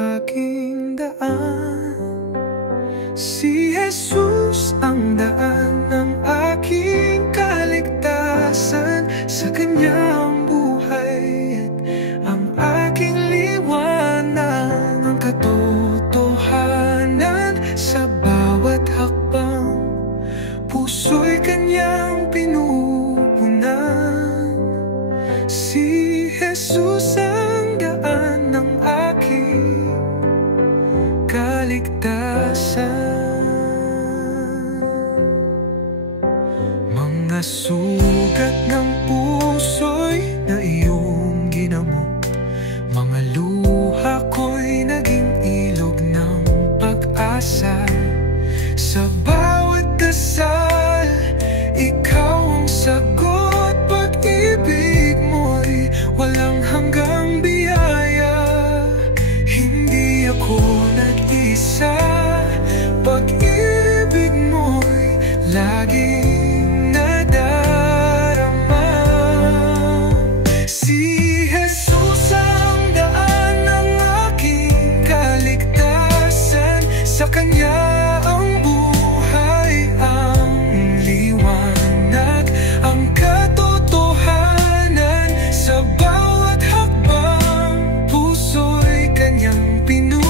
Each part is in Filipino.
aking daan. Si Jesus ang daan ng aking kaligtasan. Sa Kanya ang buhay at ang aking liwanag, ang katotohanan sa bawat hakbang. Puso'y Kanyang pinupunan. Si Jesus ang daan ng aking kaligtasan. Mga sugat ng puso'y na iyong ginamot, mga luha ko'y naging ilog ng pag-asa. Sa bawat dasal, ikaw ang sagot. Pag-ibig mo'y walang hanggang biyaya. Hindi ako nag-isa, pag-ibig mo'y laging nadarama. Si Jesus ang daan ng aking kaligtasan. Sa Kanya ang buhay, ang liwanag, ang katotohanan sa bawat hakbang. Puso'y Kanyang pinupunan.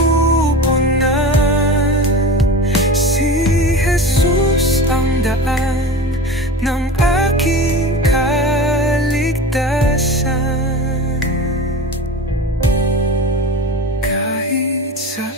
Si Jesus ang daan ng aking kaligtasan. Kahit sa